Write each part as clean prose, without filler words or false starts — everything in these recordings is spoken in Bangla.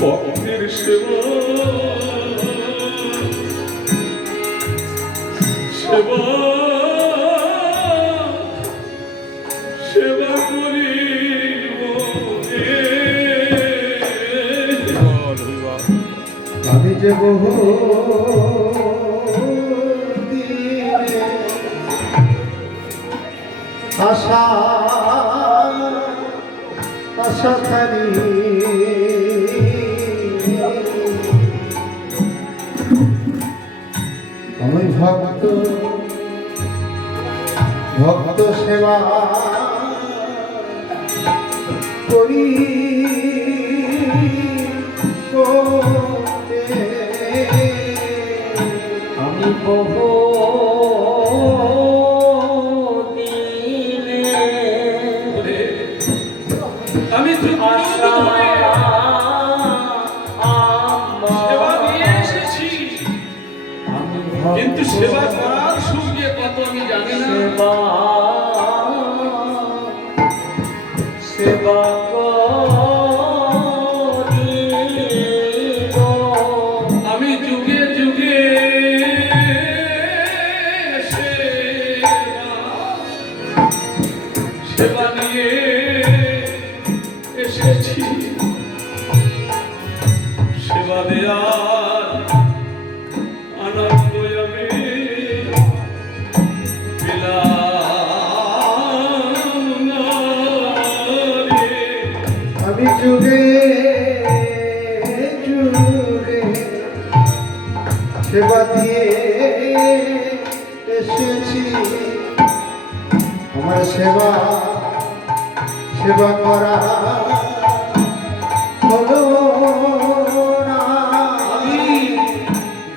ভক্তের সেবা সেবা সেবা করি আমি যে বহু আশা আশা খানি আমি ভক্ত ভক্ত সেবা করি আমি বহু আমি আশা সেবা দিয়ে এসেছি, কিন্তু সেবা করার সঙ্গে কত আমি জানি না। সেবা আমি যুগে যুগে সেবা নিয়ে এসেছি, সেবা দেয়ার আনন্দ আমি পেলাম না রে। আমি যুগে যুগে সেবা দিয়ে এসেছি, আমার সেবা সেবা করা হলো না। আমি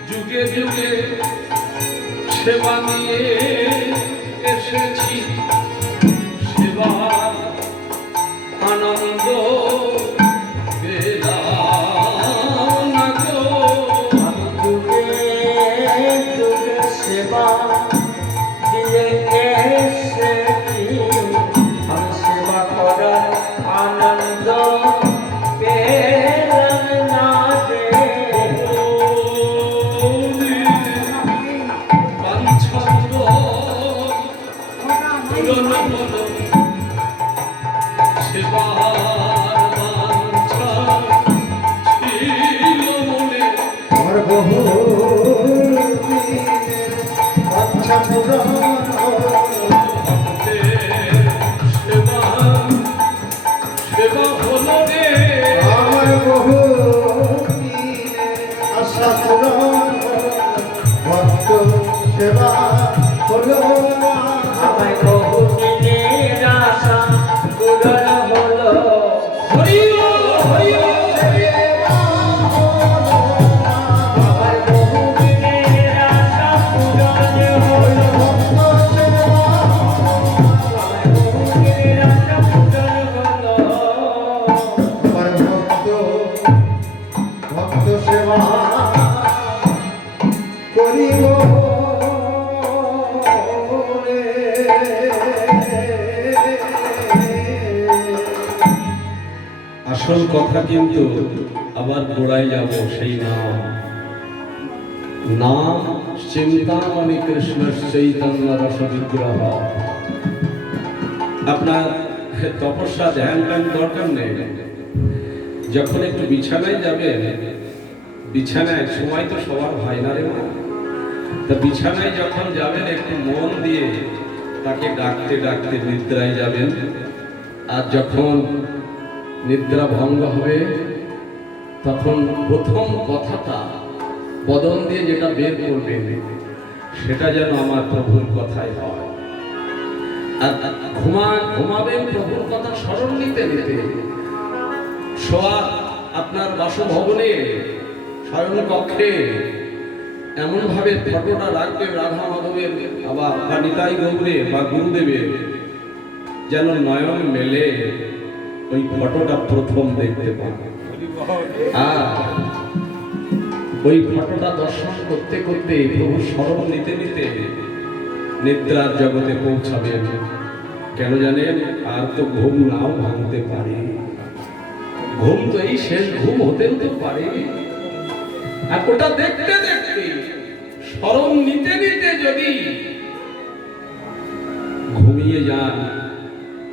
যুগে যুগে সেবা নিয়ে এসেছি, সেবার আনন্দ পেলাম না গো। যুগে যুগে সেবা দিয়ে এসেছি, আমি সেবা করার আনন্দ পেলাম না রে। বাঞ্ছা পূরণ হলো, সেবার বাঞ্ছা ছিল মনে। আমার বহু দিনের বাঞ্ছা পূরণ হলো। সেবা সেবা হলো রে। আমার বহু দিনের আশা পূরণ হলো, ভক্ত সেবা হলো না। আমায় বহু দিনের আশা পূরণ হলো। হরি বল, হরি বল। আমার বহু দিনের আশা পূরণ হলো। আমার বহু দিনের আশা পূরণ হলো। আমার ভক্ত ভক্ত সেবা করিব রে। আসল কথা কিন্তু আবার গোড়ায় যাব, সেই নাম নাম চিন্তামণি কৃষ্ণ চৈতন্য রস বিগ্রহ। আপনার তপস্যা ধ্যান ধ্যান দরকার নেই, যখন একটু বিছানায় যাবেন, বিছানায় সময় তো সবার হয় না রে মা, তা বিছানায় যখন যাবেন একটু মন দিয়ে তাকে ডাকতে ডাকতে নিদ্রায় যাবেন। আর যখন নিদ্রা ভঙ্গ হবে তখন প্রথম কথাটা বদন দিয়ে যেটা বের করবেন সেটা যেন আমার প্রভুর কথাই হয়। আর ঘুমাবেন প্রভুর কথা স্মরণ নিতে নিতে। শোয়া আপনার বাসভবনে শয়ন কক্ষে এমনভাবে ফটোটা রাখবেন রাধা মাধবের বা নিতাই গৌরের বা গুরুদেবের, যেন নয়ন মেলে ওই ফটোটা প্রথম দেখতে পাবে। আর ওই ফটোটা দর্শন করতে করতে প্রভু স্মরণ নিতে নিতে নিদ্রার জগতে পৌঁছাবেন। কেন জানেন? আর তো ঘুম নাও ভাঙতে পারে, ঘুম তো এই শেষ ঘুম হতেও তো পারে। আর ওটা দেখতে দেখতে স্মরণ নিতে নিতে যদি ঘুমিয়ে যান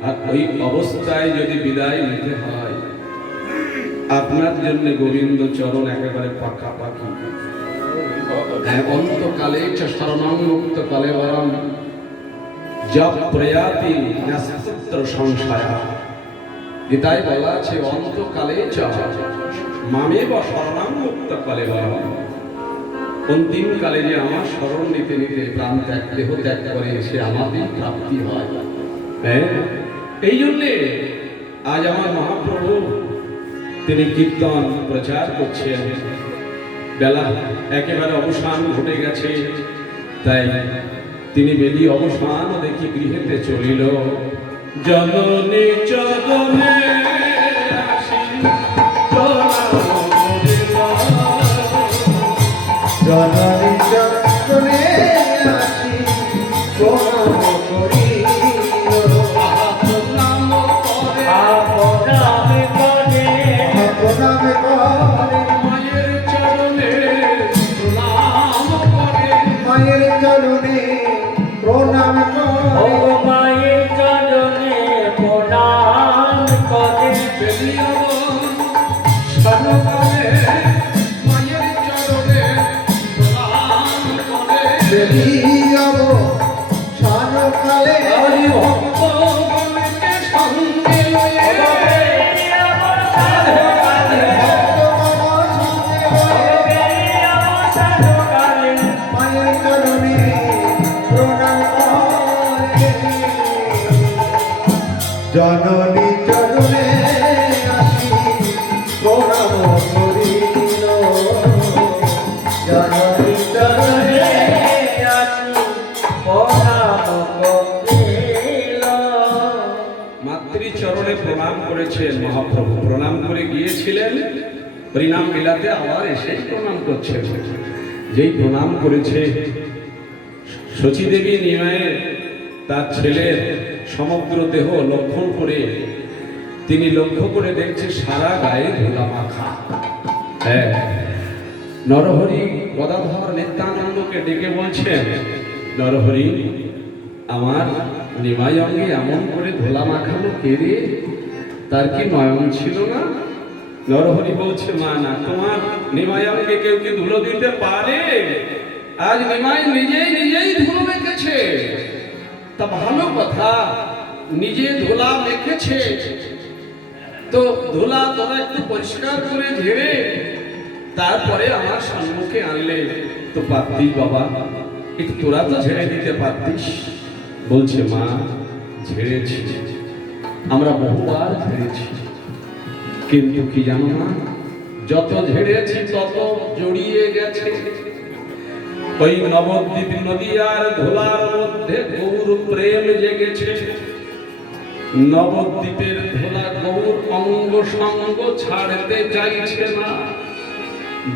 আর ওই অবস্থায় যদি বিদায় নিতে হয়, আপনার জন্য গোবিন্দ চরণ একেবারে পাকাপাকি। অন্তকালে চ শরণং মুক্তকালে বরং জপ প্রয়াতি নস্তুত্র সংশয়। গীতায় বলা আছে অন্তকালে চ মামেব শরণং মুক্তকালে বরং। অন্তিম কালে যে আমার শরণ নিতে নিতে প্রাণ ত্যাগ দেহ ত্যাগ করে সে আমাদের প্রাপ্তি হয়। হ্যাঁ, এই জন্যে আজ আমার মহাপ্রভু তিনি কীর্তন প্রচার করছেন। বেলা একেবারে অবসান ঘটে গেছে, তাই তিনি বেলি অবসান দেখি গৃহেতে চলিল। জননী চরণে আসি প্রণাম করিল। জননী চরণে আসি প্রণাম করিল। প্রণাম করে আপনামে করে প্রণাম করে মায়ের চরণে প্রণাম করে। মায়ের চরণে প্রণাম ও করে মায়ের চরণে প্রণাম করে। সর্বকালে মায়ের চরণে প্রণাম করে। বেরিয়াব সানকালে হরি ভক্তগণকে সঙ্গে লয়ে ভক্তগণ সঙ্গে মায়ের চরণে প্রণাম করে। জননী চরণে আসি প্রণাম করিল। জননী চরণে মাতৃচরণে প্রণাম করেছেন মহাপ্রভু। প্রণাম করে গিয়েছিলেন হরিনাম বিলাতে, আবার এসে প্রণাম করছেন। যেই প্রণাম করেছে শচীদেবী নিমায়ে তার ছেলের সমগ্র দেহ লক্ষণ করে তিনি লক্ষ্য করে দেখছে সারা গায়ে ধুলা মাখা। হ্যাঁ, নরহরি গদাধর নিত্যানন্দকে ডেকে বলছেন, নরহরি আমার নিমাই অঙ্গে এমন করে ধোলা মাখালো কে রে? তার কি নয়ন ছিল না? নরহরি বলছে, মা না, তোমার নিমাই অঙ্গে কেউ কি ধুলো দিতে পারে? আজ নিমাই নিজেই নিজেই ধুলো মেখেছে। তা ভালো কথা, নিজে ধুলা মেখেছে তো ধুলা তোরা একটু পরিষ্কার করে ঝেড়ে তারপরে আমার সম্মুখে আনলে তো পারতিস বাবা, একটু তোরা তো ঝেড়ে দিতে পারতিস। বলছে, মা ঝেড়েছি, আমরা বহুবার ঝেড়েছি, কিন্তু কি জানো না, যত ঝেড়েছি তত জড়িয়ে গেছে। ওই নবদ্বীপ নদী আর ধোলার মধ্যে গৌর প্রেম জেগেছে। নবদ্বীপের ধোলা গৌর অঙ্গ সঙ্গ ছাড়তে চাইছে না।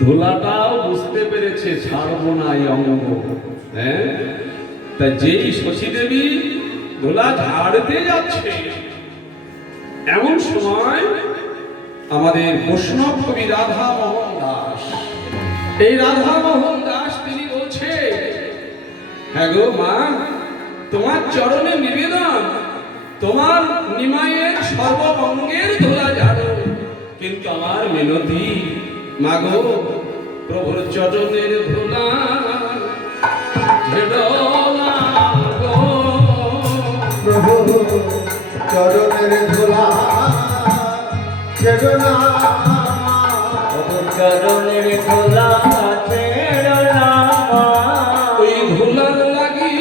ধোলাটাও বুঝতে পেরেছে ছাড়বো না এই অঙ্গ। হ্যাঁ, তা যেই শচীদেবী ধোলা ঝাড়তে যাচ্ছে, এমন সময় আমাদের বৈষ্ণব কবি রাধা মোহন দাস, এই রাধা মোহন দাস তিনি বলছে, হ্যাঁ গো মা, তোমার চরণে নিবেদন, তোমার নিমাইয়ের সর্বঙ্গের ধোলা ঝাড়ো, কিন্তু আমার মিনতি মাগো প্রভুর চরণের ধোলা ঝেড়ো না গো। প্রভু চরণের ধুলা ছেড়ো না। চরণের ধুলা ছেড়ো না মা। ওই ধুলার লাগি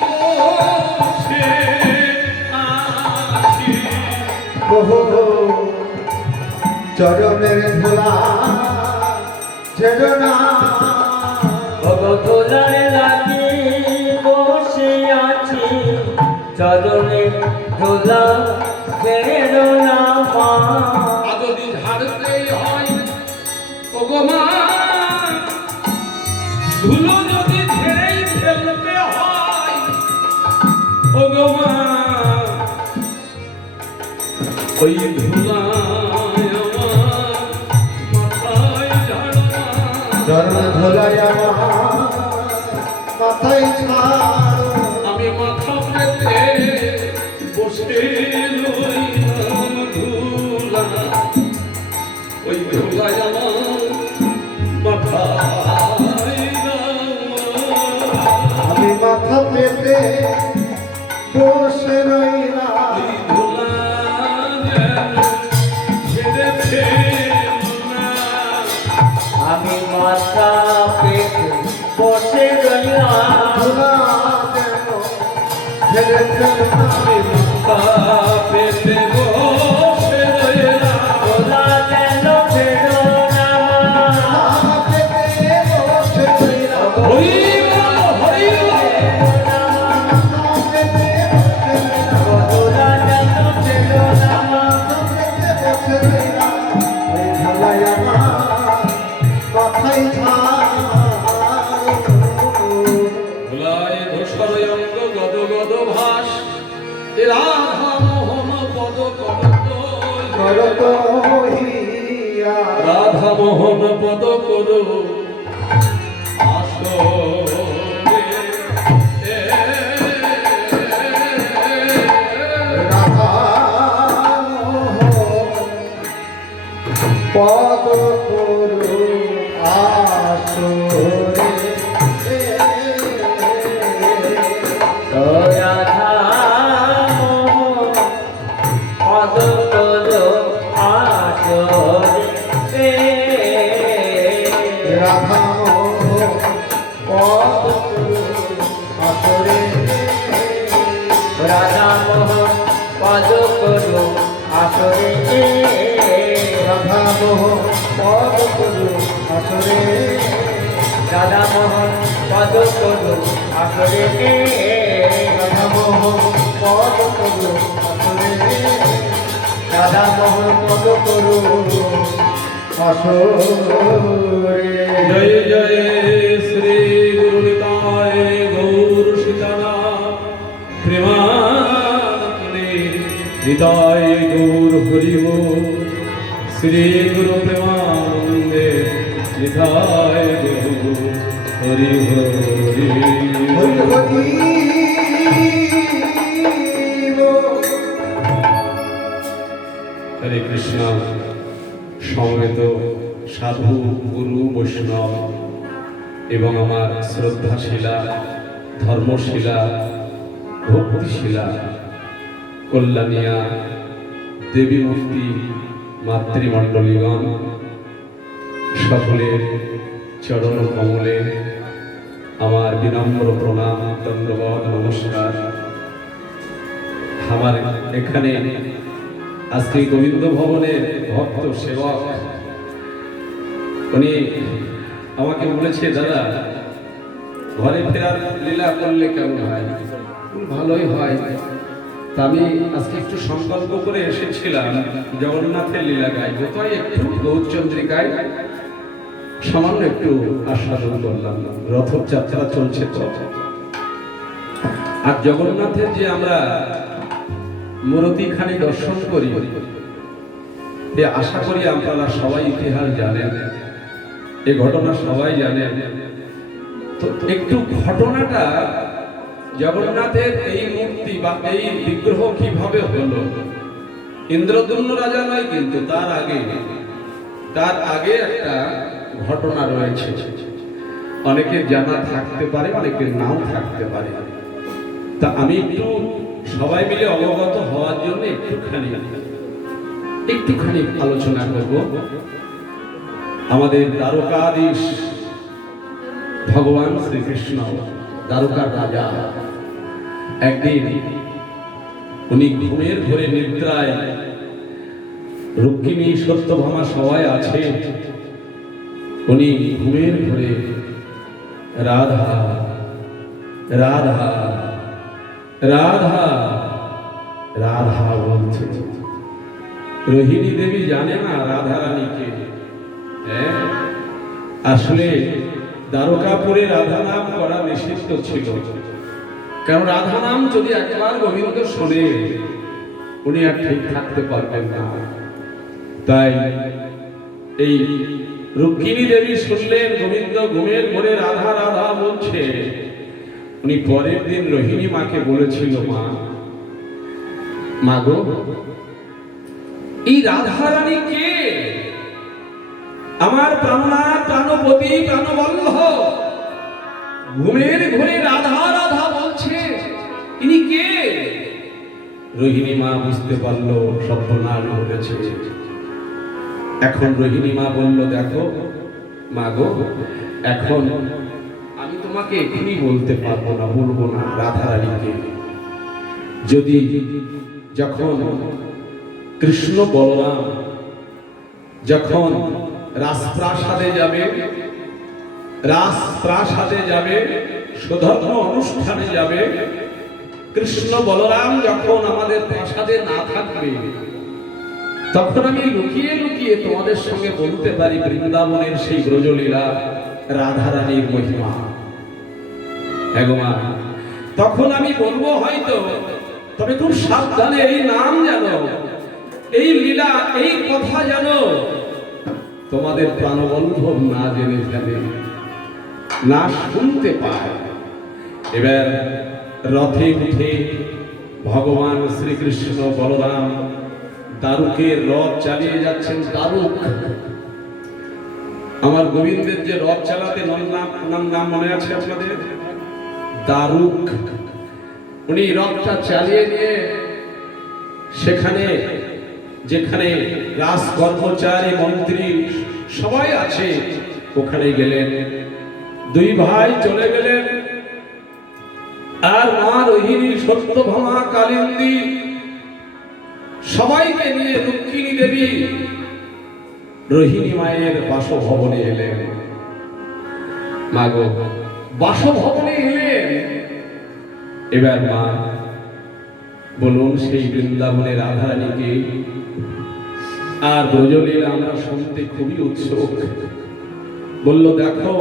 বসে আছি। প্রভু চরণের ধুলা ছেড়ো না। ভগধুলার লাগি বসে আছি, চরণে ধুলা ছেড়ো না মা। যদি ঝাড়তে হয় ওগো মা, ধুলো যদি ঝেড়েই ফেলতে হয় ওগো মা, ওই ধুলা চরণ ধুলাই আমার মাথায় ছাড়ো আমি মাথা পেতে বসে রইলাম ধুলা ওই ধুলায় আমার মাথায় আমি মাথা পেতে বসে রইলাম ওই ধুলা যেন ছেড়ে ফেলো না। আমি মাথা পেতে বসে রইলাম ধুলা যেন ছেড়ে ফেলো না। আমি মাথা পেতে বসে রইলাম ধুলা যেন ফেলো না মাথা পেতে বসে রইলাম হরি বল, হরি বল। মাথা পেতে বসে রইলাম ধুলা যেন ফেলো না মাথা পেতে বসে রইলাম ওই ঝালাই আমার মাথায় ছাড়ো ভোলায় ধূসর অঙ্গ গদ গদ ভাস এ রাধা মোহন পদ করত করত হইয়া রাধা মোহন পদ করো আসরে। রাধা পদ করু আসরে রাধা পদ করো আসরে রাধা পদ করু আসরে রাধা মোহন পদ করো আসরে রাধা পদ করু আসরে রাধা মোহন পদ করো আসরে রাধা পদ করু আসরে রাধা পদ করু আসরে জয় জয় শ্রী গুরু নিতায় গৌর সীতানাথ প্রেমানন্দে নিতায় গৌর হরি বল। শ্রী গুরু প্রেমানন্দে নিতায় গৌর হরি হরি হরি হরি বল। হরে কৃষ্ণ। সমবেত সাধু গুরু বৈষ্ণব এবং আমার শ্রদ্ধাশীলা ধর্মশীলা ভক্তিশীলা কল্যাণিয়া দেবী মূর্তি মাতৃমণ্ডলীগণ সকলের চরণ কমলে আমার বিনম্র প্রণাম দণ্ডবত নমস্কার। আমার এখানে আজকে গোবিন্দ ভবনের ভক্ত সেবক উনি আমাকে বলেছে, দাদা ঘরে ফেরার লীলা করলে কেমন হয়? ভালোই হয়। তা আমি আজকে একটু সংকল্প করে এসেছিলাম জগন্নাথের লীলা গাইব, তাই একটু গৌরচন্দ্রিকায় সামান্য একটু আস্বাদন করলাম। রথযাত্রা চলছে তো, আর জগন্নাথের যে আমরা মূর্তিখানি দর্শন করি, এ আশা করি আপনারা সবাই ইতিহাস জানেন, এই ঘটনা সবাই জানেন। তো একটু ঘটনাটা জগন্নাথের এই মূর্তি বা এই বিগ্রহ কিভাবে হলো, ইন্দ্রদ্যুম্ন রাজা নয় কিন্তু তার আগে একটা ঘটনা রয়েছে। অনেকের জানা থাকতে পারে, অনেকের নাও থাকতে পারে। তা আমি একটু সবাই মিলে অবগত হওয়ার জন্য একটুখানি আলোচনা করব। আমাদের দ্বারকাধীশ ভগবান শ্রীকৃষ্ণ, দ্বারকার রাজা, একদিন উনি ঘুমের ঘরে নিদ্রায়, রুক্মিণী সত্যভামা সবাই আছে, উনি ঘুমের ঘরে রাধা রাধা রাধা রাধা বলছে। রোহিণী দেবী জানে না রাধা রানীকে। আসলে দ্বারকাপুরে রাধা নাম করা নিষিদ্ধ ছিল, কারণ রাধা নাম যদি একবার গোবিন্দ শোনে উনি আর ঠিক থাকতে পারবেন না। তাই এই রুক্মিণী দেবী শুনলেন গোবিন্দ ঘুমের ঘরে রাধা রাধা বলছে। উনি পরের দিন রোহিণী মাকে বলেছিল, মা গো, এই রাধা রানী কে? আমার প্রাণনাথ, প্রাণপতি, প্রাণবল্লভ ঘুমের ঘরে রাধা রাধা বলছে, ইনি কে? রোহিণী মা বুঝতে পারলো সর্বনাশ ঘটেছে। এখন রোহিণী মা বলল, দেখো মা গো, এখন আমি তোমাকে এখনই বলতে পারবো না, বলবো না রাধা রানীকে। যদি যখন কৃষ্ণ বলরাম যখন রাজপ্রাসাদে যাবে, সুধর্ম অনুষ্ঠানে যাবে, কৃষ্ণ বলরাম যখন আমাদের প্রাসাদে না থাকবে, তখন আমি লুকিয়ে লুকিয়ে তোমাদের সঙ্গে বলতে পারি বৃন্দাবনের সেই ব্রজলীলা, রাধা রানীর মহিমা। মা, তখন আমি বলবো হয়তো, তবে খুব সাবধানে এই নাম জানো, এই লীলা, এই কথা জানো, তোমাদের প্রাণবল্লভ না জেনে ফেলে, না শুনতে পায়। এবার রথে উঠে ভগবান শ্রীকৃষ্ণ বলরাম দারুকের রথ চালিয়ে যাচ্ছেন। দারুক, আমার গোবিন্দের যে রথ চালাতে নাম মনে আছে আপনাদের? দারুক। উনি রথটা চালিয়ে নিয়ে সেখানে যেখানে রাজ কর্মচারী, মন্ত্রী সবাই আছে, ওখানে গেলেন। দুই ভাই চলে গেলেন, আর মা রোহিণী, সত্যভামা, কালিন্দী সবাইকে নিয়ে রুক্মিণী দেবী রোহিণী মায়ের বাসভবনে এলেন। মা গো, বাসভবনে এলেন। এবার মা বলুন, সেই বৃন্দাবনের রাধা রানীকে আর ব্রজলীলা আমরা শুনতে খুবই উৎসুক। বলল, দেখো,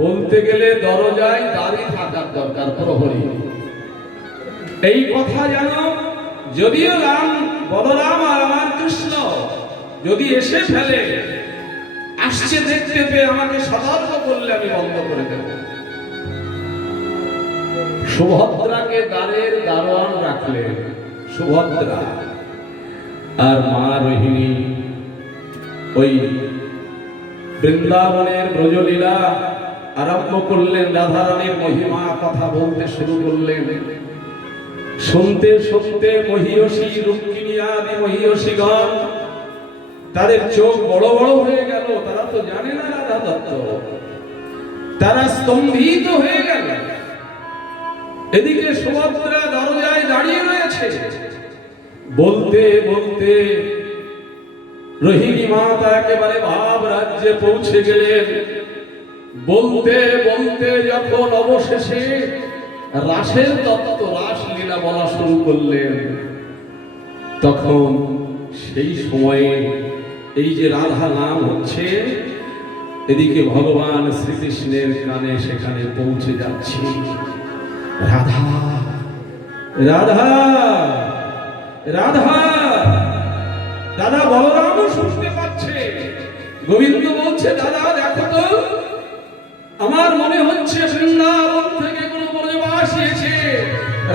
বলতে গেলে দরজায় দাঁড়িয়ে থাকার দরকার, প্রহরী। এই কথা জানো, যদিও বলরাম আর আমার কৃষ্ণ যদি এসে ফেলে, আসছে দেখতে পেয়ে আমাকে সতর্ক করলে আমি বন্ধ করে দেব। সুভদ্রাকে দ্বারের দারোয়ান রাখলেন, সুভদ্রা। আর মা রোহিণী ওই বৃন্দাবনের ব্রজলীলা আরম্ভ করলেন, রাধা রানীর মহিমা কথা বলতে শুরু করলেন। শুনতে শুনতে মহিয়সী, রুক্মিণী আদি মহিয়সীগণ, তাদের চোখ বড় বড় হয়ে গেল। তারা তো জানে না রাধা তত্ত্ব, তারা স্তম্ভিত হয়ে গেল। এদিকে সুভদ্রা দরজায় দাঁড়িয়ে রয়েছে। বলতে বলতে রোহিণী মাতা একেবারে ভাব রাজ্যে পৌঁছে গেলেন। বলতে বলতে যখন অবশেষে রাসের তত্ত্ব, রাসলীলা বলা শুরু করলেন, তখন সেই সময়ে এই যে রাধা নাম হচ্ছে, এদিকে ভগবান শ্রীকৃষ্ণের কানে সেখানে পৌঁছে যাচ্ছে। রাধা রাধা রাধা, দাদা বলরামও শুনতে পাচ্ছে। গোবিন্দ বলছে, দাদা দেখো তো, আমার মনে হচ্ছে বৃন্দাবন থেকে কোন ব্রজবাসী এসে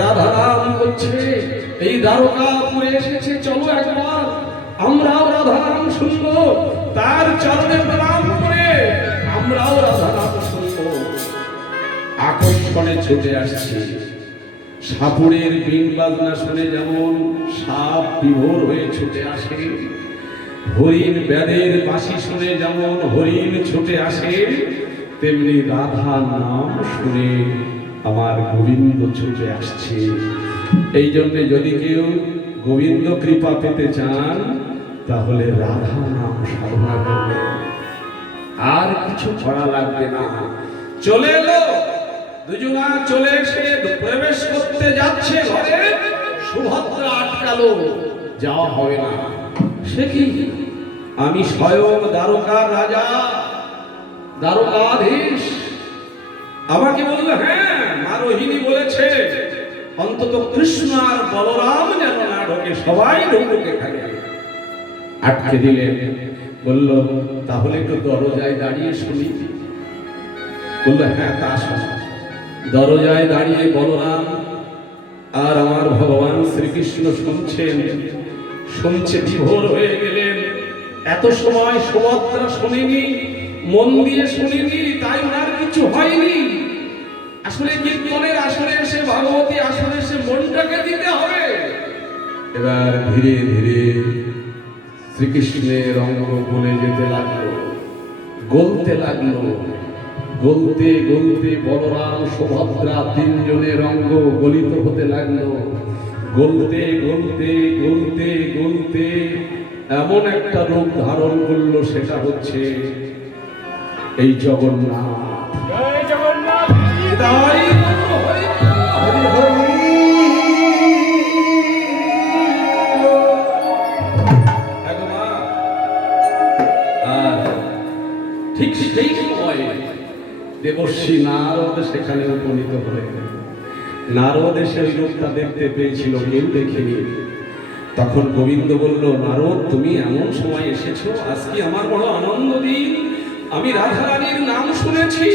রাধা নাম করছে, এই দ্বারকাপুরে এসেছে। চলো একবার আমরাও রাধা নাম শুনবো, তার চরণে প্রণাম করে আমরাও রাধা নাম শুনবো। আকর্ষণে ছুটে আসছে। সাপুরের বিন বাজনা শুনে যেমন সাপ বিভোর হয়ে ছুটে আসে, হরিণ ব্যাদের বাঁশি শুনে যেমন হরিণ ছুটে আসে, তেমনি রাধা নাম শুনে আমার গোবিন্দ ছুটে আসছে। এই জন্য যদি কেউ গোবিন্দ কৃপা পেতে চান, তাহলে রাধা নাম সাধনা করবে, আর কিছু করা লাগবে না। চলে এলো, দুজনা চলে এসে প্রবেশ করতে যাচ্ছে ঘরে, সুভদ্রা আটকালো, যাওয়া হবে না। সে কি, আমি স্বয়ং দ্বারকার রাজা, দ্বারকাধীশ। আমাকে বললো, হ্যাঁ মা রোহিণী বলেছে অন্তত কৃষ্ণ আর বলরাম যেন না ঢোকে, সবাই ঢোকে খালি। আটকে দিলেন। বলল তাহলে একটু দরজায় দাঁড়িয়ে শুনি। বলল হ্যাঁ তা শোনো। দরজায় দাঁড়িয়ে বলরাম আর আমার ভগবান শ্রীকৃষ্ণ শুনছেন। শুনছে বিভোর হয়ে গেলেন। এত সময় সুভদ্রা শুনিনি, মন দিয়ে শুনিনি, তাই ওনার কিছু হয়নি। আসলে কীর্তনের আসরে এসে, ভগবতী আসরে এসে মনটাকে দিতে হবে। এবার ধীরে ধীরে শ্রীকৃষ্ণের অঙ্গ গলে যেতে লাগলো, গলতে লাগলো। গলতে গলতে বলরাম সুভদ্রা তিনজনের অঙ্গ গলিত হতে লাগলো। গলতে গলতে গলতে গলতে এমন একটা রূপ ধারণ করলো, সেটা হচ্ছে এই জগন্নাথ। জয় জগন্নাথ। তাই বলবো, হরি বল। হরি হরি ভগবান। আর ঠিক সেই সময়ে দেবর্ষি নারদ সেখানে উপনীত হলেন। নারদ এসে ওই রূপটা দেখতে পেয়েছিল, কেউ দেখেনি। তখন গোবিন্দ বলল, নারদ তুমি এমন সময় এসেছো, আজকে আমার বড় আনন্দ দিন। আমি রাধারানীর নাম শুনেছি,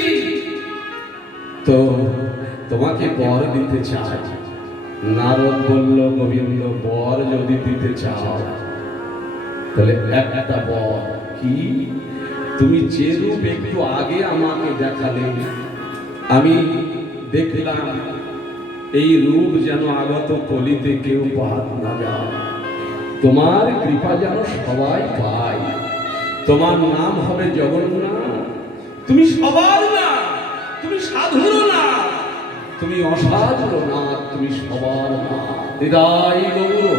তো তোমাকে বর দিতে চাই। নারদ বলল, গোবিন্দ বর যদি দিতে চাও তাহলে একটা বর কি, তুমি যে রূপ একটু আগে আমাকে দেখালে, আমি দেখলাম এই রূপ যেন আগত কলিতে কেউ বাদ না যায়। তোমার কৃপা যেন সবাই পায়। তোমার নাম হবে জগন্নাথ। তুমি সবার না, তুমি সাধুর না, তুমি অসাধুর না, তুমি সবার না। হৃদয় গৌর।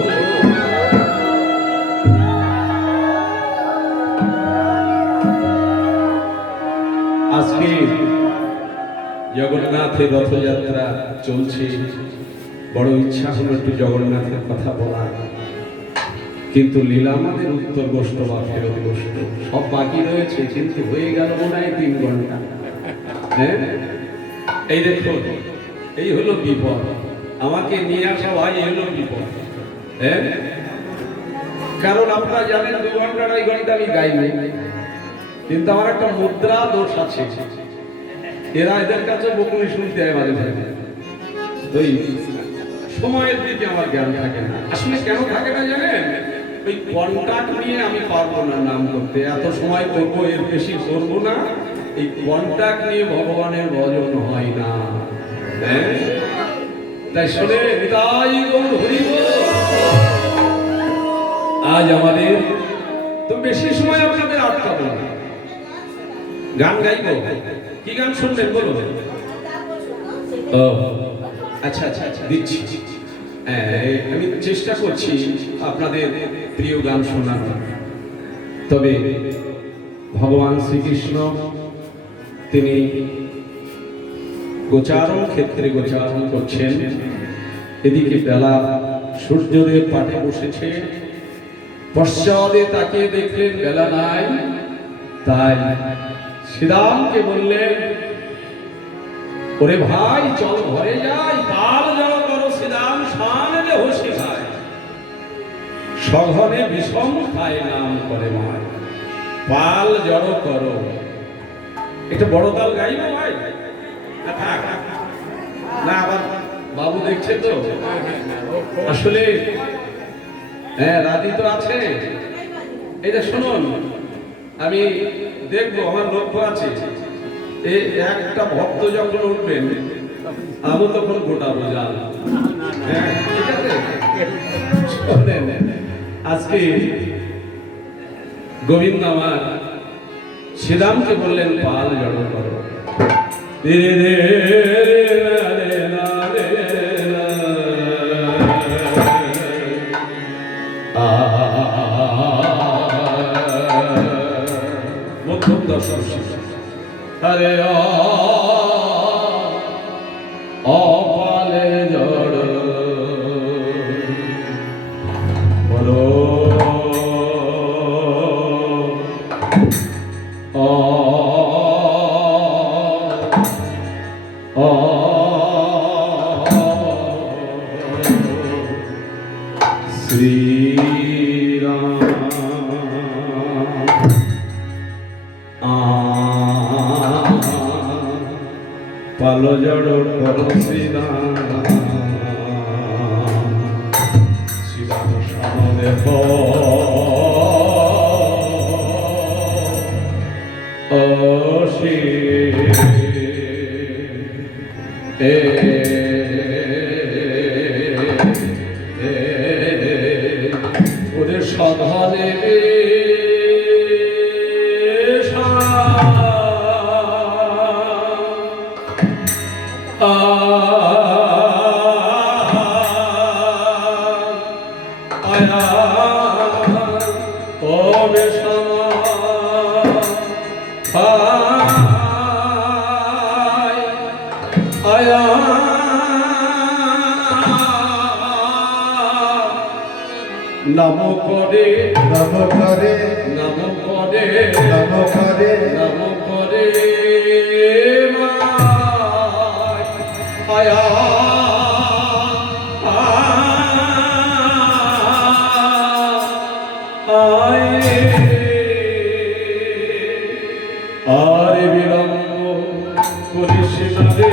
আজকে জগন্নাথের রথযাত্রা চলছে। বড় ইচ্ছা হলো একটু জগন্নাথের কথা বলা, কিন্তু লীলা আমাদের উত্তর গোষ্ঠ বা ফেরত গোষ্ঠ সব বাকি রয়েছে, কিন্তু হয়ে গেল মনে হয় 3 ঘন্টা। হ্যাঁ, এই দেখুন, এই হলো বিপদ। আমাকে নিয়ে আসা ভাই, এই হলো বিপদ। হ্যাঁ, কারণ আপনারা জানেন 2 ঘন্টা 2.5 ঘন্টা আমি গাইনি, কিন্তু আমার একটা মুদ্রা দোষ আছে। এরা এদের কাছে বকুনি শুনতে হয় মাঝে মাঝে, ওই সময়ের দিকে আমার জ্ঞান থাকে না। আসলে কেন থাকে না জানেন? ওই কন্টাক্ট নিয়ে আমি পারবো না নাম করতে, এত সময় করবো, এর বেশি করবো না। এই কন্টাক্ট নিয়ে ভগবানের ভজন হয় না। হ্যাঁ, তাই শুনে হৃদয় গৌর হরি বল। আজ আমাদের তো বেশি সময় আপনাদের আটকাবো না, গান গাইব। কি গান শুনবেন বলুন? ও আচ্ছা আচ্ছা আচ্ছা, দিচ্ছি। আমি চেষ্টা করছি আপনাদের প্রিয় গান শোনানোর। তবে ভগবান শ্রীকৃষ্ণ তিনি গোচারণ ক্ষেত্রে গোচারণ করছেন। এদিকে বেলা, সূর্যদেব পাটে বসেছে, পশ্চাদে তাকিয়ে দেখলেন বেলা নাই। তাই শ্রীরামকে বললেন, ওরে ভাই চল ঘরে যাই, পাল জড় করো শ্রীরাম, সানলে হসি ভাই, সঘনে বিষম খায় নাম করে মায়, পাল জড় করো। একটা বড় তাল গাইব ভাই? না আবার বাবু দেখছে তো, আসলে হ্যাঁ রাজি তো আছে। এটা শুনুন, আমি দেখবো, আমার লক্ষ্য আছে। এই একটা ভক্ত যখন উঠবেন, আমি তখন গোটা বোঝাল। হ্যাঁ ঠিক আছে। আজকে গোবিন্দ আমার শ্রীরামকে বললেন পাল জড় করো। মধ্যম দর্শন আরে অপালে জড় বলো শ্রীরাম পালো জড় করো শ্রীরাম শ্রীরাম সামনে অশি ওরে সধনে নম করে নম করে নম করে নম করে নম করে আয়া আরে বিলম্ব করিস না রে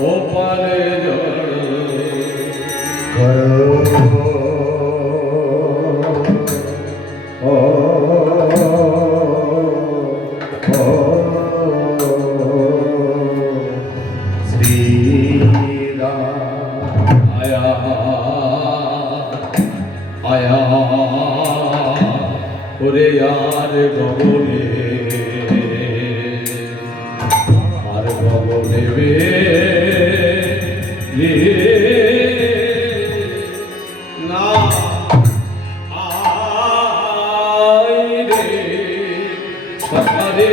ও পারে আয়া আয়া ওরে আর গগনে আর গগনে না আয় রে সকালে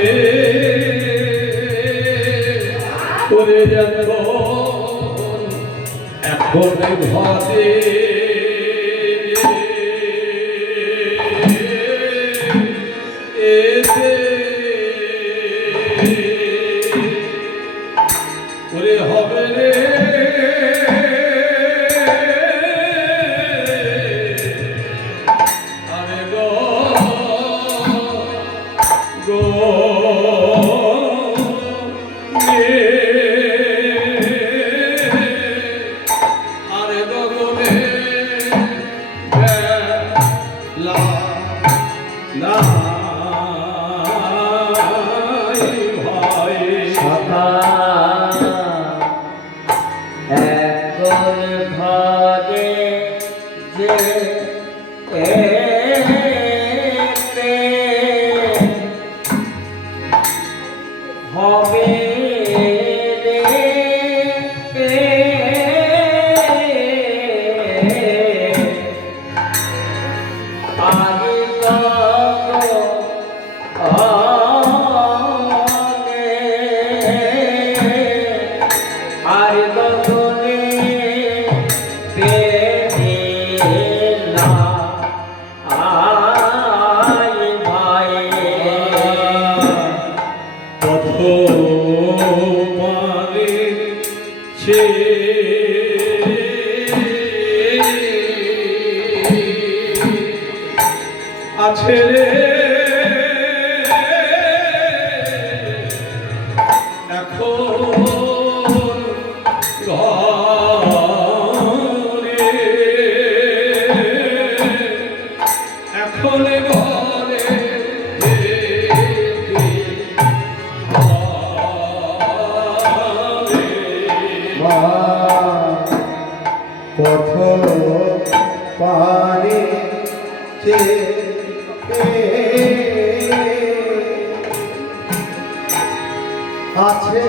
করে যেত এখন ঘরে ওরে হবে রে আরে গো গো আরে গগনে লা লা ভাই সদা এখন ঘরে যে এতে হবে রে আগে আর গগনে বেলা আয় ভাই পথ মানে ছে আছে রে এখন ঘরে এখন ঘরে পথ পানে আছে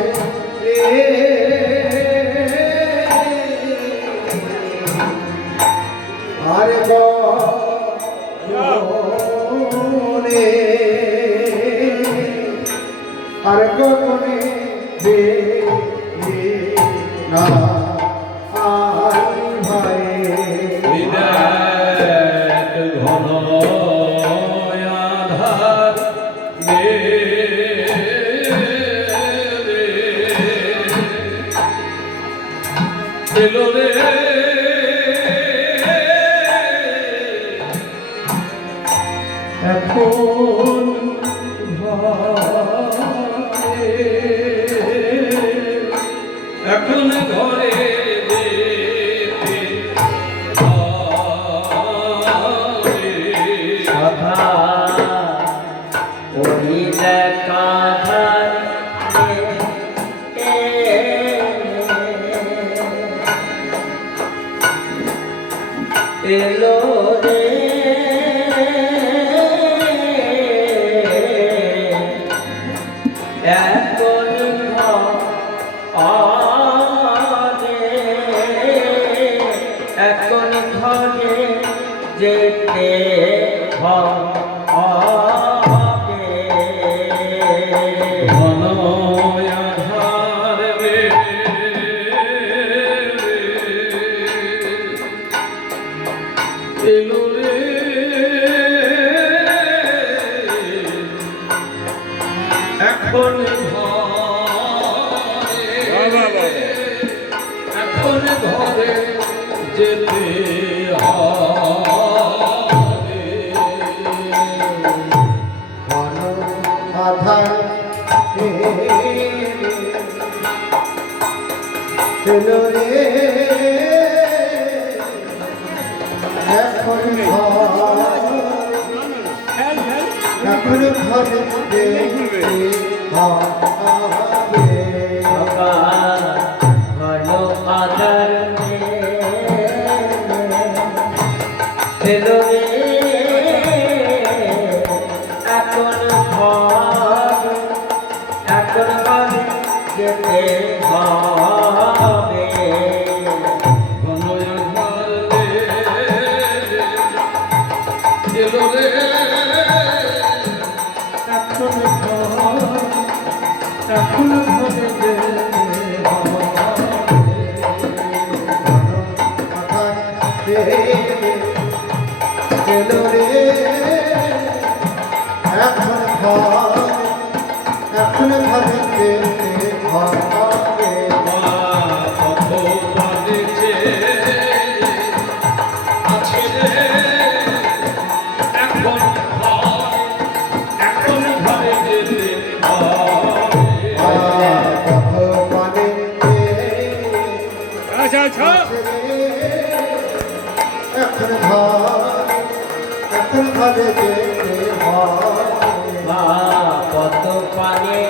আর গগনে আর গগনে না আই ভাই বিরাট ঘন আধার এলো রে এলো রে এখন ঘরে এখন ঘরে যেতে হবে ঘন আঁধার রে এলো রে এখন ঘরে এখন ঘরে যেতে হবে ঘন আধার এলো রে এখন এখন ঘরে যেতে হবে বাবা ঘন আধার এলো রে এখন ঘরে যেতে হবে ঘন আঁধার রে এলো রে এখন ঘরে যেতে এলো রে এখন ঘরে যেতে হবে কত বাজেছে আছে রে এখন ঘরে যেতে হবে কত মানে এখন ঘরে যেতে হবে মা কত পানে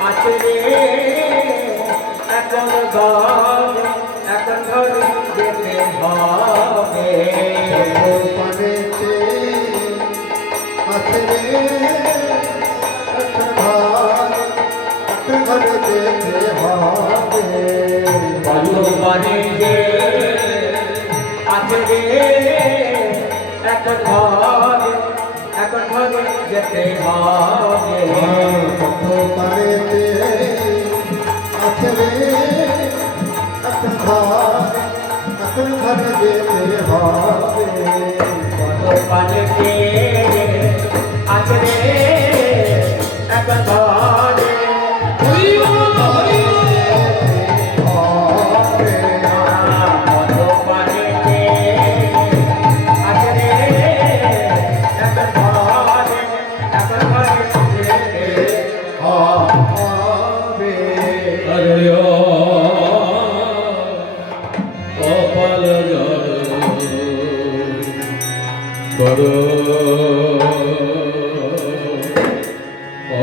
আছে রে এখন ঘরে যেতে হবে পানেতে আছে রে এখন ঘরে যেতে হবে কত পানে আছে রে এখন ঘরে যেতে হবে কত পানেতে আছে রে এখন ঘরে যেতে হবে কত পানে আছে রে এখন ঘরে কত পানে আছে রে এখন ঘরে যেতে হবে আরে কপাল বড় ও